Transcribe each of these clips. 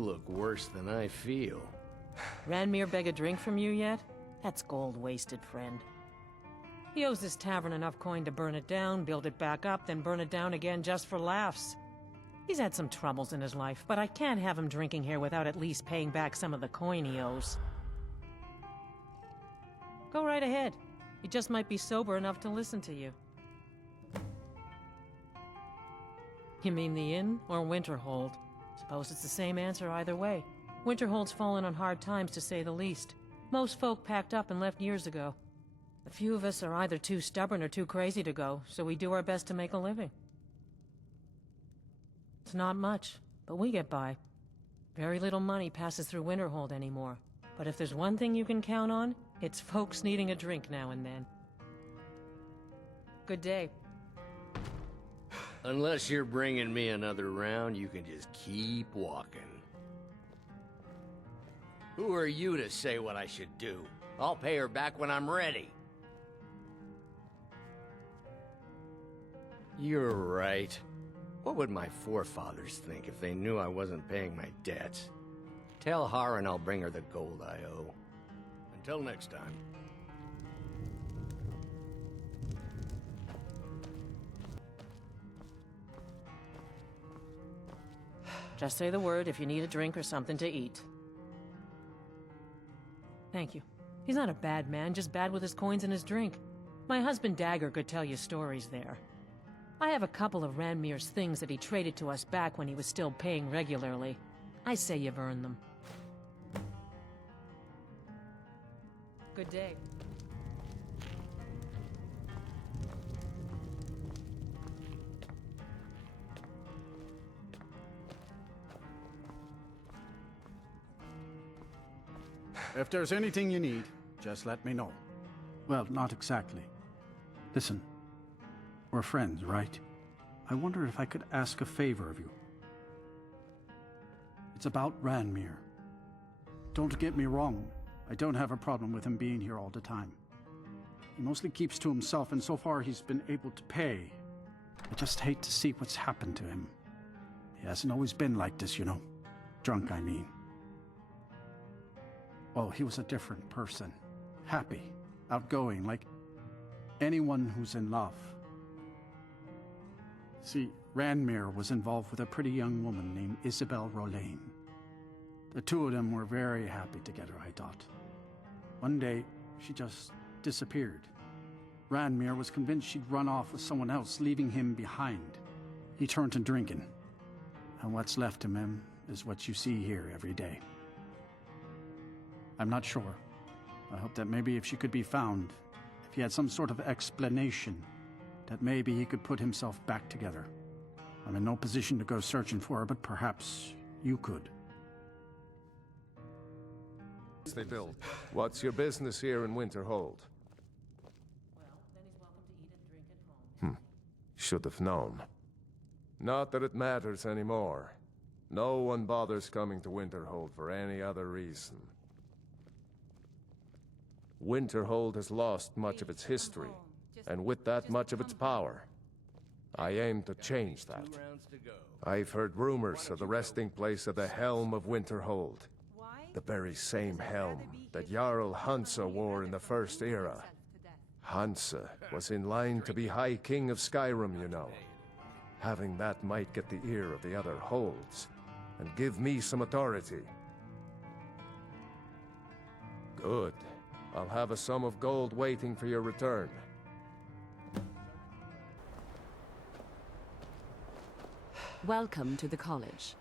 look worse than I feel. Ranmir beg a drink from you yet? That's gold wasted, friend. He owes this tavern enough coin to burn it down, build it back up, then burn it down again just for laughs. He's had some troubles in his life, but I can't have him drinking here without at least paying back some of the coin he owes. Go right ahead. He just might be sober enough to listen to you. You mean the inn or Winterhold? Suppose it's the same answer either way. Winterhold's fallen on hard times, to say the least. Most folk packed up and left years ago. A few of us are either too stubborn or too crazy to go, so we do our best to make a living. It's not much, but we get by. Very little money passes through Winterhold anymore. But if there's one thing you can count on, it's folks needing a drink now and then. Good day. Unless you're bringing me another round, you can just keep walking. Who are you to say what I should do? I'll pay her back when I'm ready. You're right. What would my forefathers think if they knew I wasn't paying my debts? Tell Harren I'll bring her the gold I owe. Until next time. Just say the word if you need a drink or something to eat. Thank you. He's not a bad man, just bad with his coins and his drink. My husband Dagger could tell you stories there. I have a couple of Ranmir's things that he traded to us back when he was still paying regularly. I say you've earned them. Good day. If there's anything you need, just let me know. Well, not exactly. Listen, we're friends, right? I wonder if I could ask a favor of you. It's about Ranmir. Don't get me wrong, I don't have a problem with him being here all the time. He mostly keeps to himself, and so far he's been able to pay. I just hate to see what's happened to him. He hasn't always been like this, you know. Drunk, I mean. Oh, he was a different person. Happy, outgoing, like anyone who's in love. See, Ranmir was involved with a pretty young woman named Isabel Rolain. The two of them were very happy together, I thought. One day, she just disappeared. Ranmir was convinced she'd run off with someone else, leaving him behind. He turned to drinking. And what's left of him is what you see here every day. I'm not sure. I hope that maybe if she could be found, if he had some sort of explanation, that maybe he could put himself back together. I'm in no position to go searching for her, but perhaps you could. They build. What's your business here in Winterhold? Well, then he's welcome to eat and drink at home. Should have known. Not that it matters anymore. No one bothers coming to Winterhold for any other reason. Winterhold has lost much of its history, and with that much of its power. I aim to change that. I've heard rumors of the resting place of the Helm of Winterhold. The very same helm that Jarl Hansa wore in the First Era. Hansa was in line to be High King of Skyrim, you know. Having that might get the ear of the other holds, and give me some authority. Good. I'll have a sum of gold waiting for your return. Welcome to the college.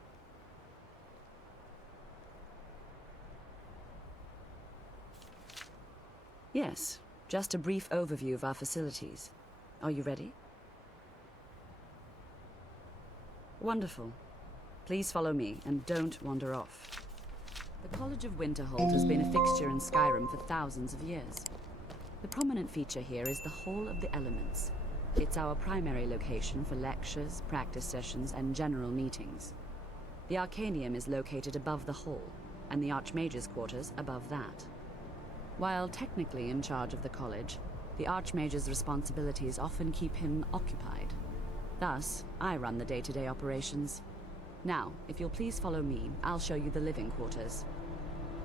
Yes, just a brief overview of our facilities. Are you ready? Wonderful. Please follow me and don't wander off. The College of Winterhold has been a fixture in Skyrim for thousands of years. The prominent feature here is the Hall of the Elements. It's our primary location for lectures, practice sessions, and general meetings. The Arcanium is located above the hall, and the Archmage's quarters above that. While technically in charge of the college, the Archmage's responsibilities often keep him occupied. Thus, I run the day-to-day operations. Now, if you'll please follow me, I'll show you the living quarters.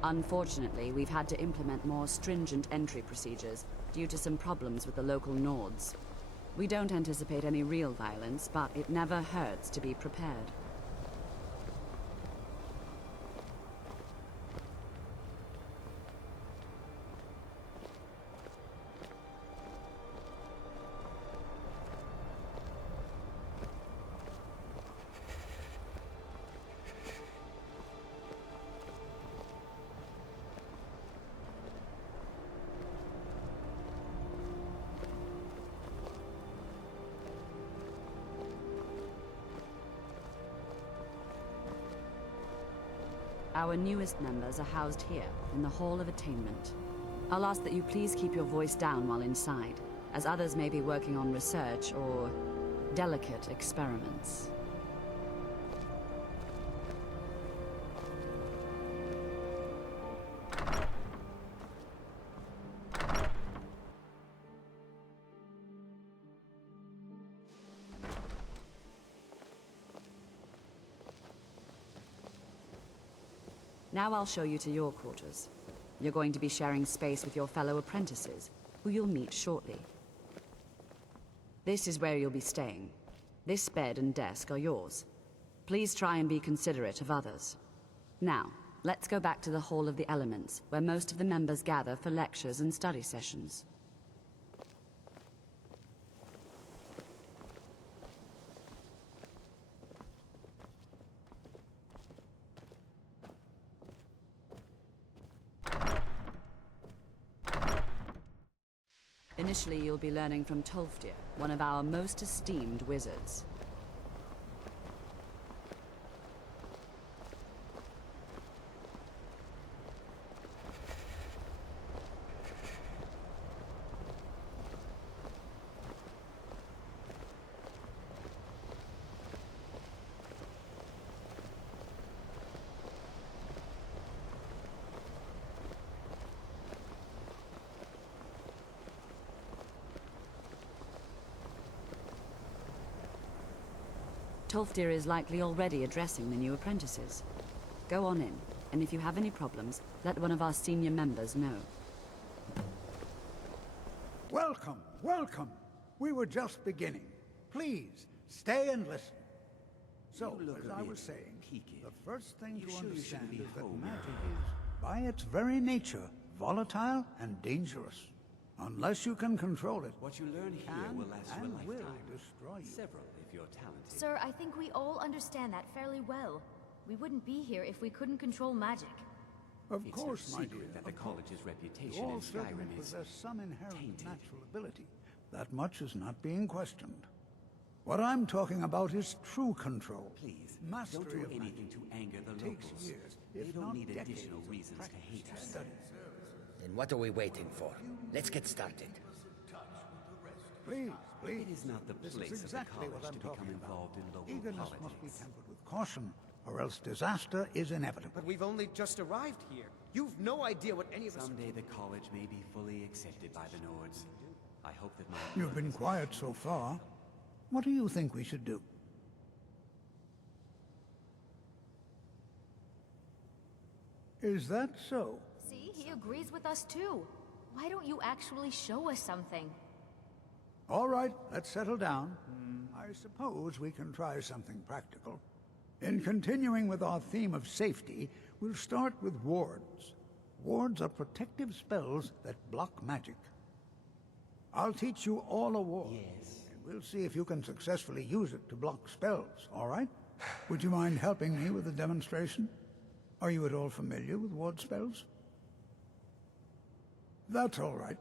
Unfortunately, we've had to implement more stringent entry procedures due to some problems with the local Nords. We don't anticipate any real violence, but it never hurts to be prepared. Our newest members are housed here, in the Hall of Attainment. I'll ask that you please keep your voice down while inside, as others may be working on research or delicate experiments. Now I'll show you to your quarters. You're going to be sharing space with your fellow apprentices, who you'll meet shortly. This is where you'll be staying. This bed and desk are yours. Please try and be considerate of others. Now, let's go back to the Hall of the Elements, where most of the members gather for lectures and study sessions. Initially, you'll be learning from Tolfdir, one of our most esteemed wizards. Tolfdir is likely already addressing the new apprentices. Go on in, and if you have any problems, let one of our senior members know. Welcome, welcome. We were just beginning. Please, stay and listen. So, as I was saying, the first thing to understand is that magic is, by its very nature, volatile and dangerous. Unless you can control it, what you learn here will last you a lifetime. Will destroy you. Several if you're talented. Sir, I think we all understand that fairly well. We wouldn't be here if we couldn't control magic. Of It's course, no my secret dear. that the college's You reputation all in certainly Skyrim is possess some inherent tainted. natural ability. That much is not being questioned. What I'm talking about is true control. Please, Mastery don't do of anything magic. to anger the It takes locals. years, They if don't not need decades additional of reasons to practice hate and us. study. Then what are we waiting for? Let's get started. Please, please. It is not the This place is of exactly the what college I'm to become talking about. involved in local Eagerness politics. must be tempered with caution, or else disaster is inevitable. But we've only just arrived here. You've no idea what any of us... Someday the college may be fully accepted by the Nords. I hope that my... You've been quiet so far. What do you think we should do? Is that so? See, he agrees with us too. Why don't you actually show us something? All right, let's settle down. I suppose we can try something practical. In continuing with our theme of safety, we'll start with wards. Wards are protective spells that block magic. I'll teach you all a ward. Yes. And we'll see if you can successfully use it to block spells, all right? Would you mind helping me with the demonstration? Are you at all familiar with ward spells? That's all right.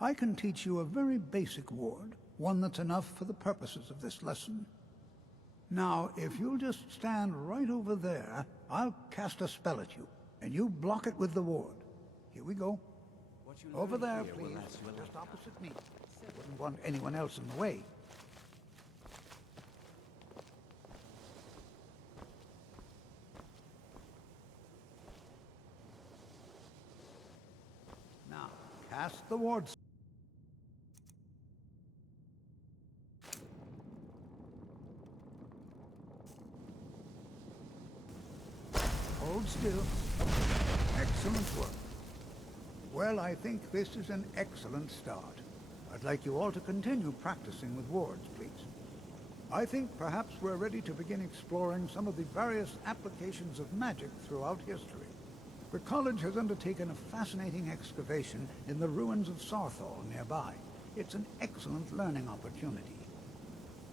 I can teach you a very basic ward, one that's enough for the purposes of this lesson. Now, if you'll just stand right over there, I'll cast a spell at you, and you block it with the ward. Here we go. Over there, please, just opposite me. Wouldn't want anyone else in the way. Now, cast the ward. still. Excellent work. Well, I think this is an excellent start. I'd like you all to continue practicing with wards, please. I think perhaps we're ready to begin exploring some of the various applications of magic throughout history. The college has undertaken a fascinating excavation in the ruins of Sarthal nearby. It's an excellent learning opportunity.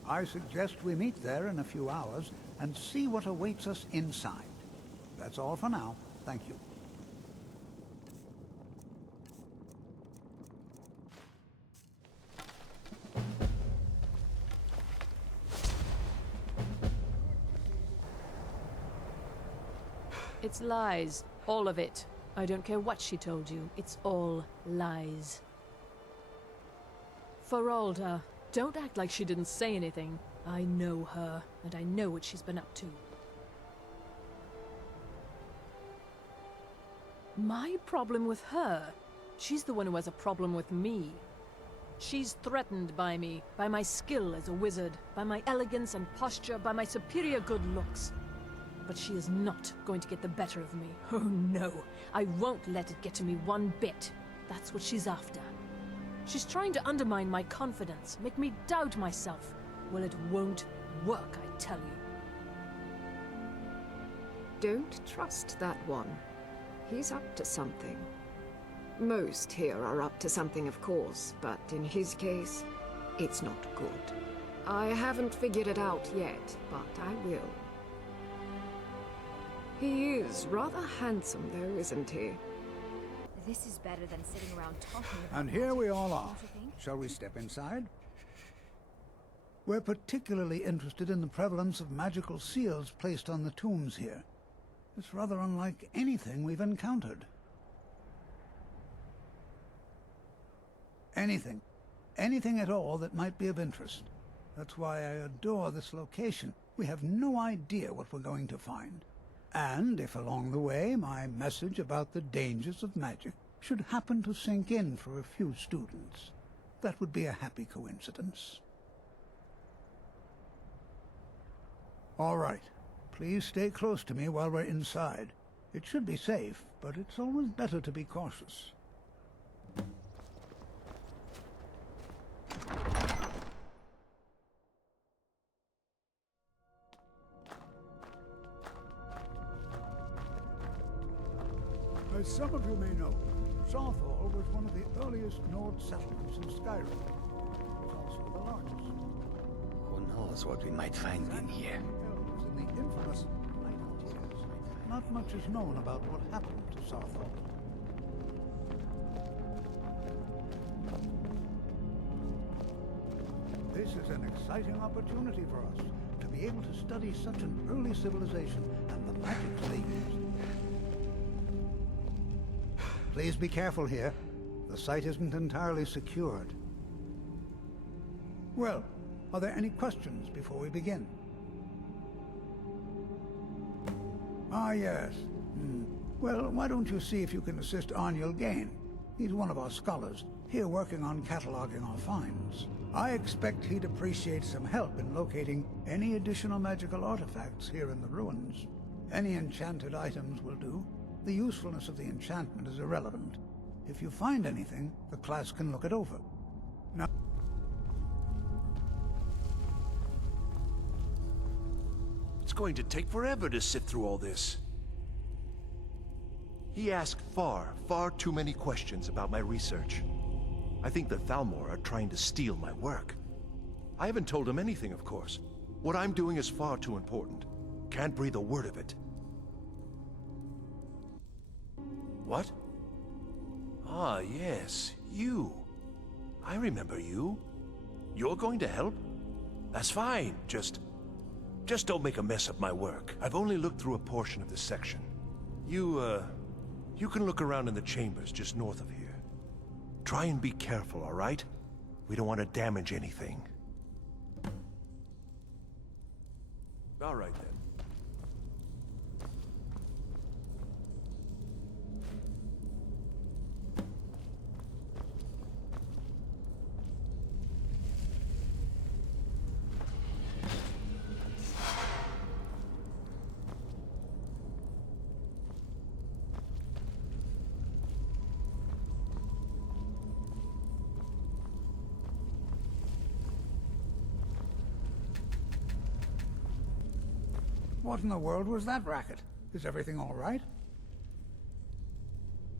I suggest we meet there in a few hours and see what awaits us inside. That's all for now. Thank you. It's lies. All of it. I don't care what she told you. It's all lies. Feralda, don't act like she didn't say anything. I know her, and I know what she's been up to. My problem with her? She's the one who has a problem with me. She's threatened by me, by my skill as a wizard, by my elegance and posture, by my superior good looks. But she is not going to get the better of me. Oh no, I won't let it get to me one bit. That's what she's after. She's trying to undermine my confidence, make me doubt myself. Well, it won't work, I tell you. Don't trust that one. He's up to something. Most here are up to something, of course, but in his case, it's not good. I haven't figured it out yet, but I will. He is rather handsome, though, isn't he? This is better than sitting around talking about. And here we all are. Shall we step inside? We're particularly interested in the prevalence of magical seals placed on the tombs here. It's rather unlike anything we've encountered. Anything. Anything at all that might be of interest. That's why I adore this location. We have no idea what we're going to find. And if along the way my message about the dangers of magic should happen to sink in for a few students, that would be a happy coincidence. All right. Please stay close to me while we're inside. It should be safe, but it's always better to be cautious. As some of you may know, Sarthal was one of the earliest Nord settlements in Skyrim. It was also the largest. Who knows what we might find in here? In the infamous Night of Tears, not much is known about what happened to Sarthal. This is an exciting opportunity for us to be able to study such an early civilization and the magic they used. Please be careful here. The site isn't entirely secured. Well, are there any questions before we begin? Ah, yes. Well, why don't you see if you can assist Helgen'e? He's one of our scholars, here working on cataloging our finds. I expect he'd appreciate some help in locating any additional magical artifacts here in the ruins. Any enchanted items will do. The usefulness of the enchantment is irrelevant. If you find anything, the class can look it over. Now... It's going to take forever to sift through all this. He asked far too many questions about my research. I think the Thalmor are trying to steal my work. I haven't told him anything, of course. What I'm doing is far too important. Can't breathe a word of it. What? Ah, yes, you. I remember you. You're going to help? That's fine, just don't make a mess of my work. I've only looked through a portion of this section. You can look around in the chambers just north of here. Try and be careful, all right? We don't want to damage anything. All right, then. What in the world was that racket? Is everything all right?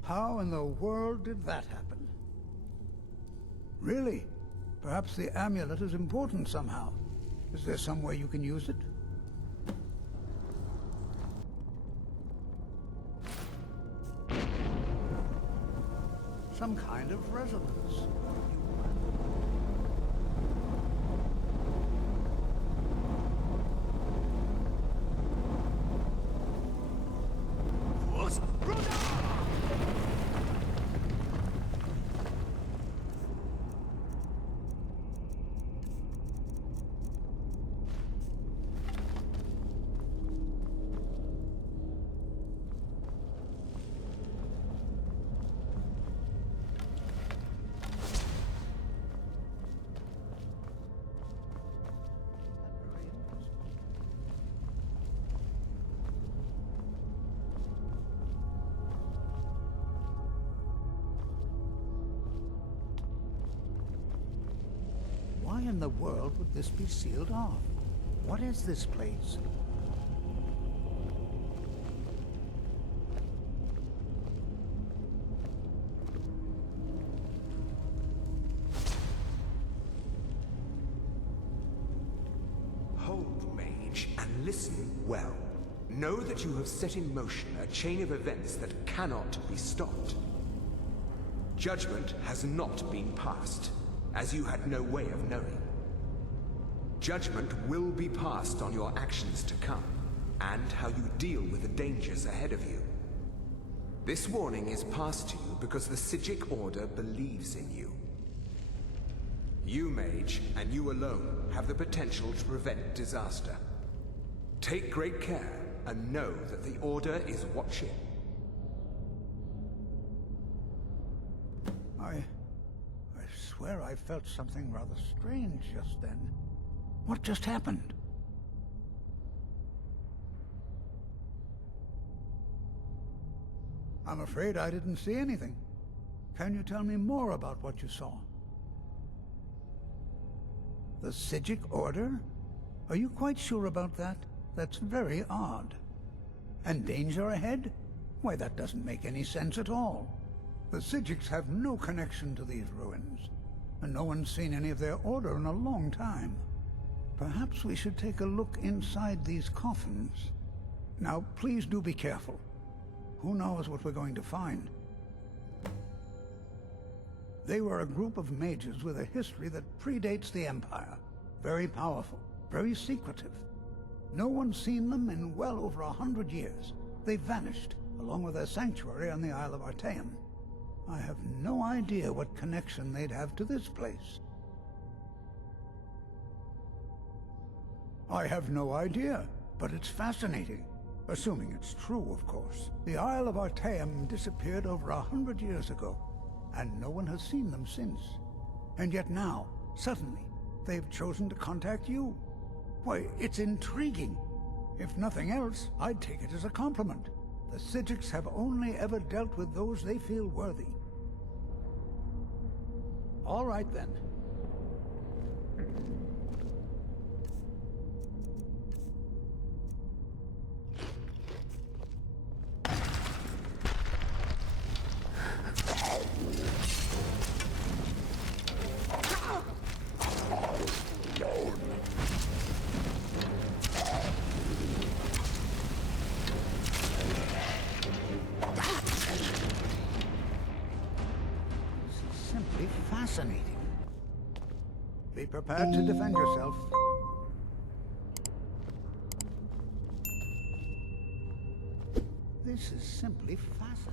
How in the world did that happen? Really? Perhaps the amulet is important somehow. Is there some way you can use it? Some kind of resonance. Why in the world would this be sealed off? What is this place? Hold, mage, and listen well. Know that you have set in motion a chain of events that cannot be stopped. Judgment has not been passed, as you had no way of knowing. Judgment will be passed on your actions to come, and how you deal with the dangers ahead of you. This warning is passed to you because the Psijic Order believes in you. You, mage, and you alone, have the potential to prevent disaster. Take great care, and know that the Order is watching. I swear I felt something rather strange just then. What just happened? I'm afraid I didn't see anything. Can you tell me more about what you saw? The Psijic Order? Are you quite sure about that? That's very odd. And danger ahead? Why, that doesn't make any sense at all. The Psijics have no connection to these ruins, and no one's seen any of their order in a long time. Perhaps we should take a look inside these coffins. Now, please do be careful. Who knows what we're going to find? They were a group of mages with a history that predates the Empire. Very powerful, very secretive. No one's seen them in well over 100 years. They vanished, along with their sanctuary on the Isle of Artaeum. I have no idea what connection they'd have to this place. I have no idea, but it's fascinating. Assuming it's true, of course. The Isle of Artaeum disappeared over 100 years ago, and no one has seen them since. And yet now, suddenly, they've chosen to contact you. Why, it's intriguing. If nothing else, I'd take it as a compliment. The Psijics have only ever dealt with those they feel worthy. All right, then. Fascinating. Be prepared to defend yourself. This is simply fascinating.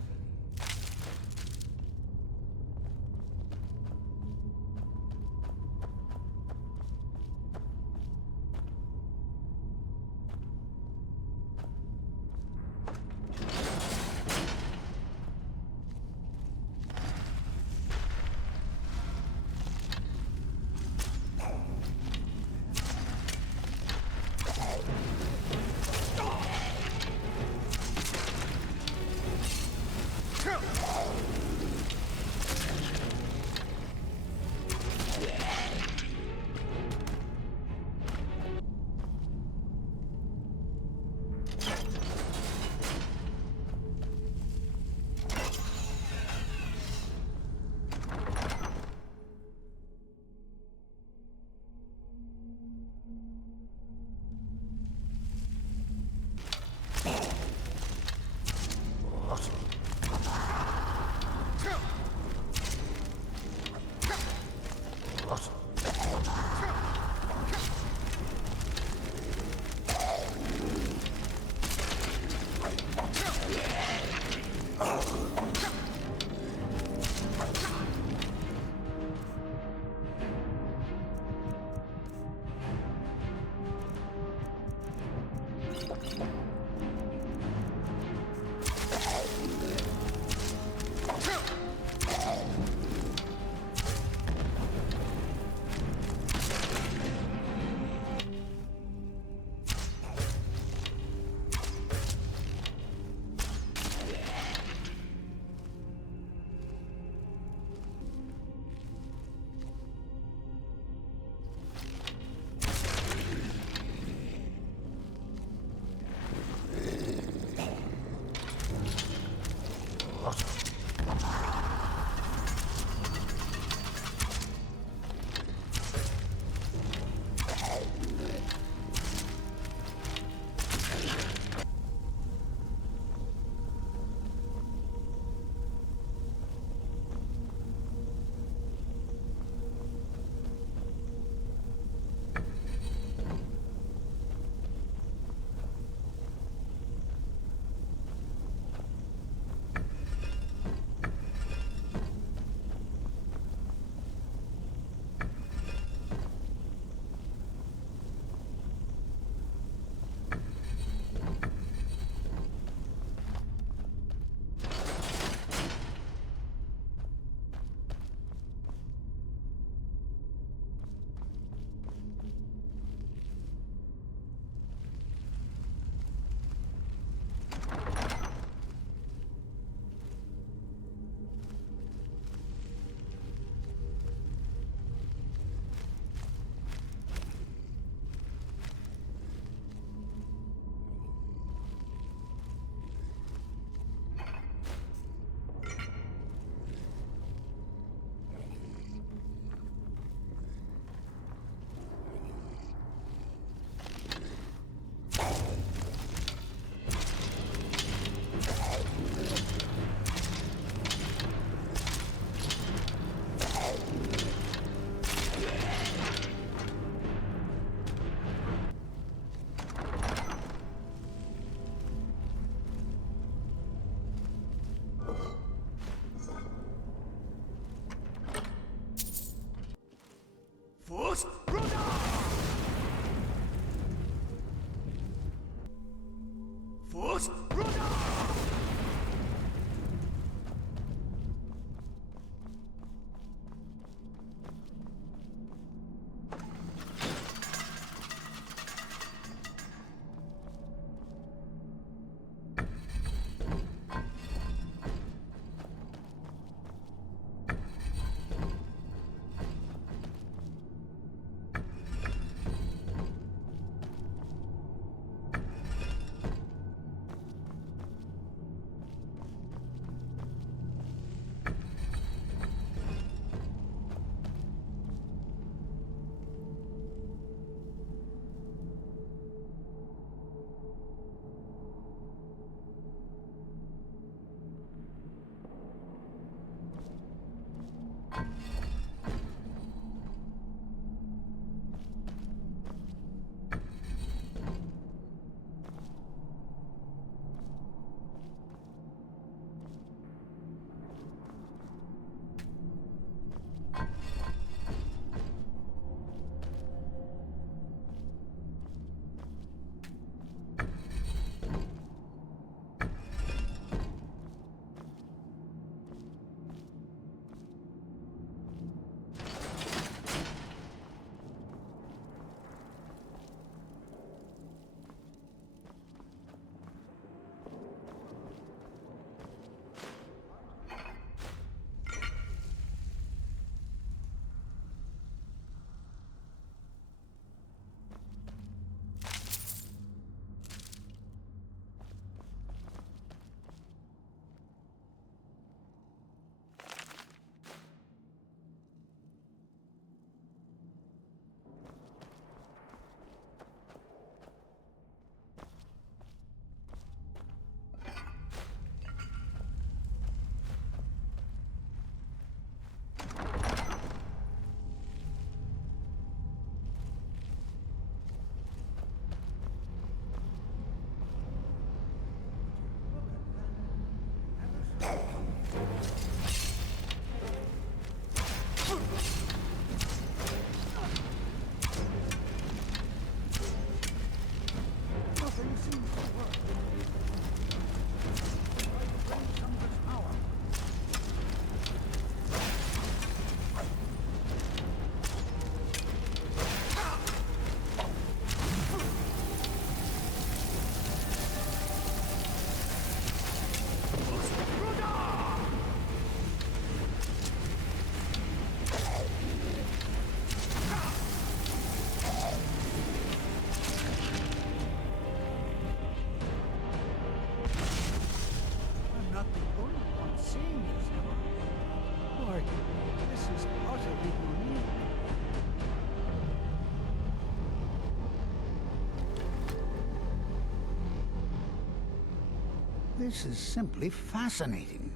This is simply fascinating.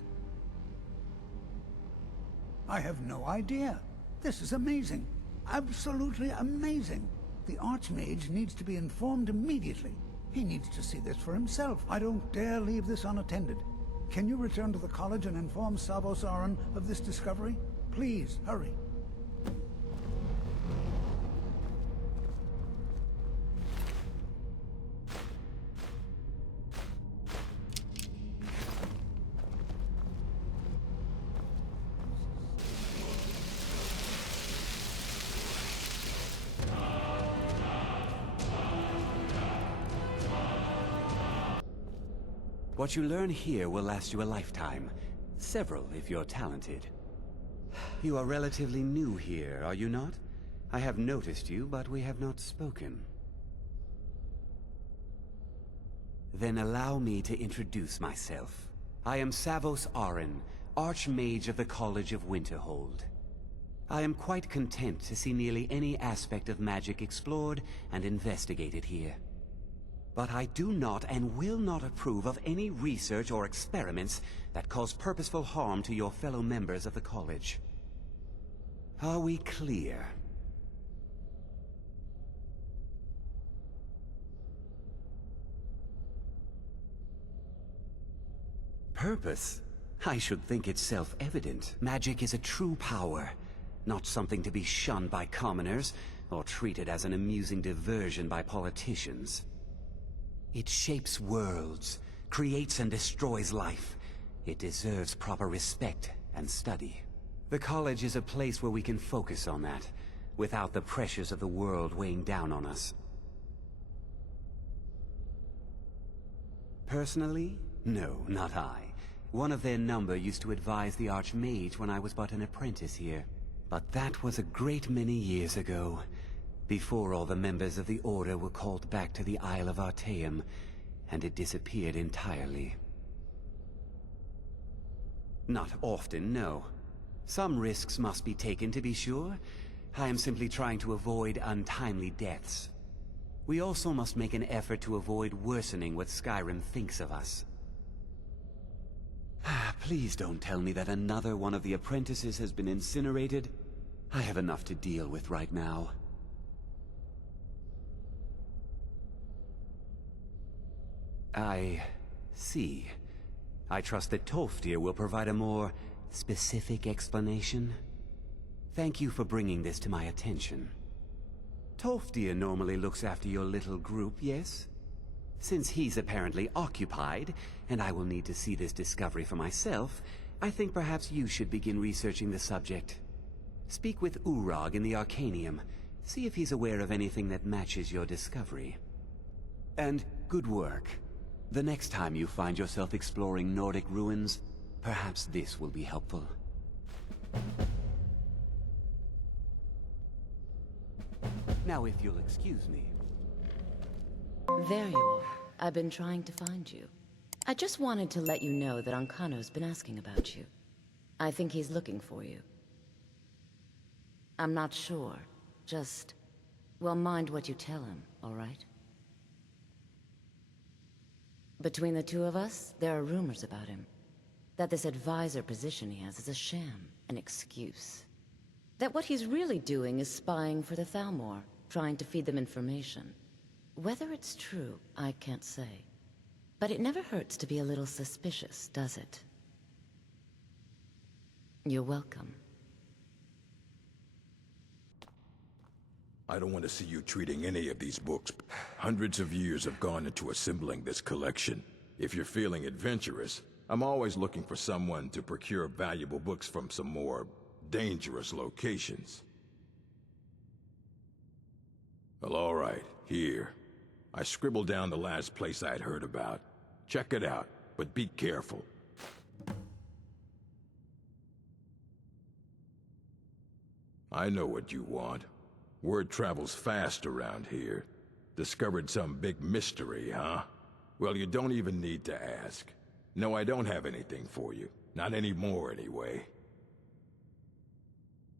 I have no idea. This is amazing. Absolutely amazing. The Archmage needs to be informed immediately. He needs to see this for himself. I don't dare leave this unattended. Can you return to the college and inform Savos Aran of this discovery? Please, hurry. What you learn here will last you a lifetime. Several, if you're talented. You are relatively new here, are you not? I have noticed you, but we have not spoken. Then allow me to introduce myself. I am Savos Aran, Archmage of the College of Winterhold. I am quite content to see nearly any aspect of magic explored and investigated here. But I do not and will not approve of any research or experiments that cause purposeful harm to your fellow members of the college. Are we clear? Purpose? I should think it's self-evident. Magic is a true power, not something to be shunned by commoners or treated as an amusing diversion by politicians. It shapes worlds, creates and destroys life. It deserves proper respect and study. The college is a place where we can focus on that, without the pressures of the world weighing down on us. Personally? No, not I. One of their number used to advise the Archmage when I was but an apprentice here. But that was a great many years ago. Before all the members of the Order were called back to the Isle of Artaeum, and it disappeared entirely. Not often, no. Some risks must be taken, to be sure. I am simply trying to avoid untimely deaths. We also must make an effort to avoid worsening what Skyrim thinks of us. Please don't tell me that another one of the apprentices has been incinerated. I have enough to deal with right now. I see. I trust that Tolfdir will provide a more specific explanation. Thank you for bringing this to my attention. Tolfdir normally looks after your little group, yes? Since he's apparently occupied, and I will need to see this discovery for myself, I think perhaps you should begin researching the subject. Speak with Urag in the Arcanium. See if he's aware of anything that matches your discovery. And good work. The next time you find yourself exploring Nordic ruins, perhaps this will be helpful. Now, if you'll excuse me. There you are. I've been trying to find you. I just wanted to let you know that Ankano's been asking about you. I think he's looking for you. I'm not sure. Just, well, mind what you tell him, all right? Between the two of us, there are rumors about him. That this advisor position he has is a sham, an excuse. That what he's really doing is spying for the Thalmor, trying to feed them information. Whether it's true, I can't say. But it never hurts to be a little suspicious, does it? You're welcome. I don't want to see you treating any of these books. Hundreds of years have gone into assembling this collection. If you're feeling adventurous, I'm always looking for someone to procure valuable books from some more dangerous locations. Well, all right, here. I scribbled down the last place I'd heard about. Check it out, but be careful. I know what you want. Word travels fast around here. Discovered some big mystery, huh? Well, you don't even need to ask. No, I don't have anything for you. Not anymore, anyway.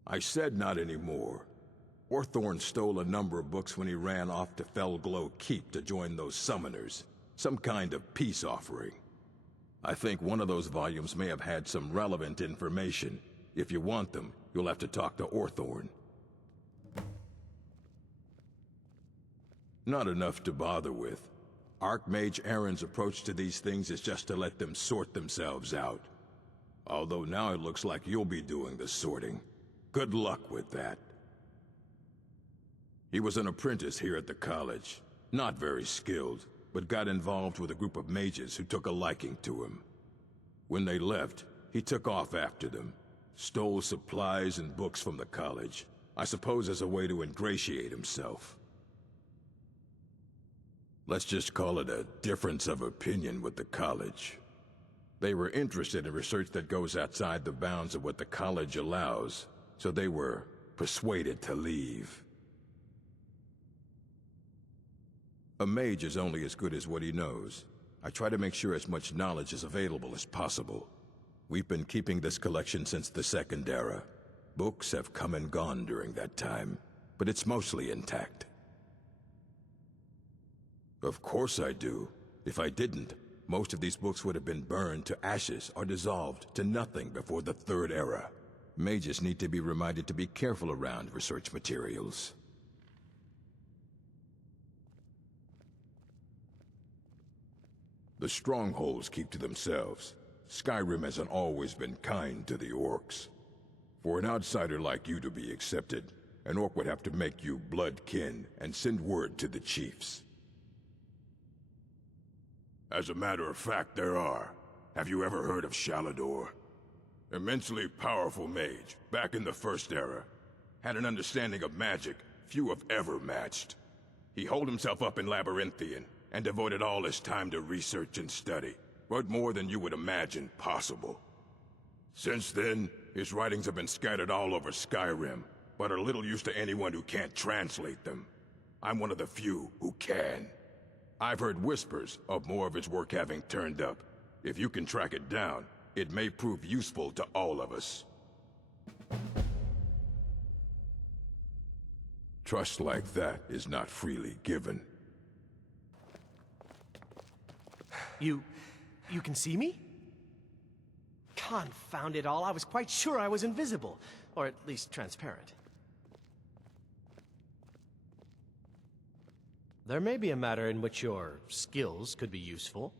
I said not anymore. Orthorn stole a number of books when he ran off to Felglow Keep to join those summoners. Some kind of peace offering. I think one of those volumes may have had some relevant information. If you want them, you'll have to talk to Orthorn. Not enough to bother with. Archmage Aaron's approach to these things is just to let them sort themselves out. Although now it looks like you'll be doing the sorting. Good luck with that. He was an apprentice here at the college. Not very skilled, but got involved with a group of mages who took a liking to him. When they left, he took off after them. Stole supplies and books from the college. I suppose as a way to ingratiate himself. Let's just call it a difference of opinion with the college. They were interested in research that goes outside the bounds of what the college allows, so they were persuaded to leave. A mage is only as good as what he knows. I try to make sure as much knowledge is available as possible. We've been keeping this collection since the Second Era. Books have come and gone during that time, but it's mostly intact. Of course I do. If I didn't, most of these books would have been burned to ashes or dissolved to nothing before the Third Era. Mages need to be reminded to be careful around research materials. The strongholds keep to themselves. Skyrim hasn't always been kind to the orcs. For an outsider like you to be accepted, an orc would have to make you blood kin and send word to the chiefs. As a matter of fact, there are. Have you ever heard of Shalador? Immensely powerful mage, back in the First Era. Had an understanding of magic few have ever matched. He holed himself up in Labyrinthian, and devoted all his time to research and study, but more than you would imagine possible. Since then, his writings have been scattered all over Skyrim, but are little use to anyone who can't translate them. I'm one of the few who can. I've heard whispers of more of his work having turned up. If you can track it down, it may prove useful to all of us. Trust like that is not freely given. You can see me? Confound it all, I was quite sure I was invisible. Or at least transparent. There may be a matter in which your skills could be useful.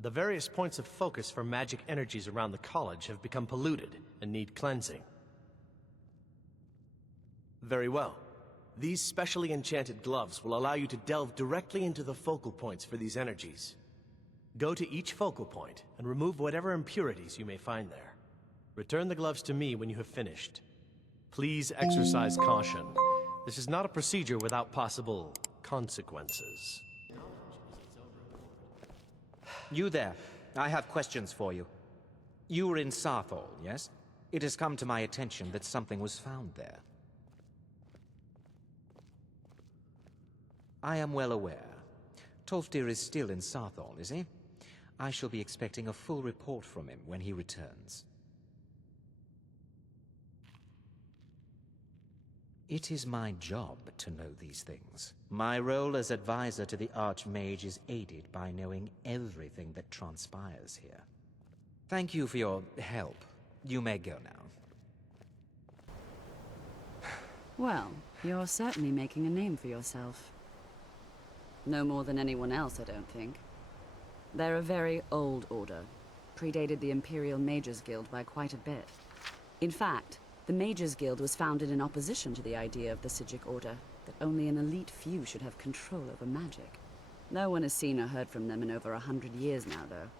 The various points of focus for magic energies around the college have become polluted and need cleansing. Very well. These specially enchanted gloves will allow you to delve directly into the focal points for these energies. Go to each focal point and remove whatever impurities you may find there. Return the gloves to me when you have finished. Please exercise caution. This is not a procedure without possible consequences. You there. I have questions for you. You were in Sarthal, yes? It has come to my attention that something was found there. I am well aware. Tolfdir is still in Sarthal, is he? I shall be expecting a full report from him when he returns. It is my job to know these things. My role as advisor to the Archmage is aided by knowing everything that transpires here. Thank you for your help. You may go now. Well, you're certainly making a name for yourself. No more than anyone else, I don't think. They're a very old order. Predated the Imperial Mages Guild by quite a bit. In fact, the Mages Guild was founded in opposition to the idea of the Psijic Order, that only an elite few should have control over magic. No one has seen or heard from them in over 100 years now, though.